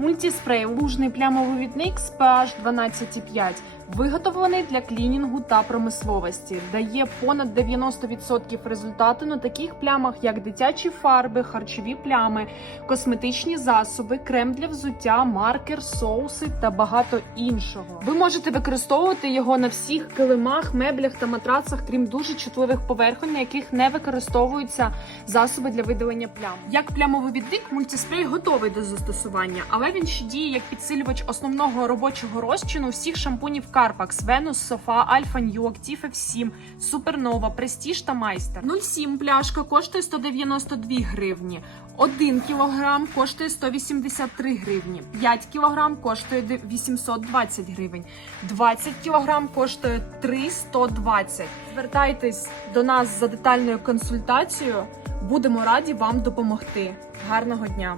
Мультіспрей лужний плямовивідник з pH 12,5. Виготовлений для клінінгу та промисловості, дає понад 90% результату на таких плямах, як дитячі фарби, харчові плями, косметичні засоби, крем для взуття, маркер, соуси та багато іншого. Ви можете використовувати його на всіх килимах, меблях та матрацах, крім дуже чутливих поверхонь, на яких не використовуються засоби для видалення плям. Як плямовий віддик, мультиспрей готовий до застосування, але він ще діє як підсилювач основного робочого розчину всіх шампунів Carpax, Venus, Софа, Alpha New, Active F7, Supernova, Prestige та Майстер. 0,7 пляшка коштує 192 гривні. 1 кілограм коштує 183 гривні. 5 кілограм коштує 820 гривень. 20 кілограм коштує 320. Звертайтесь до нас за детальною консультацією. Будемо раді вам допомогти. Гарного дня!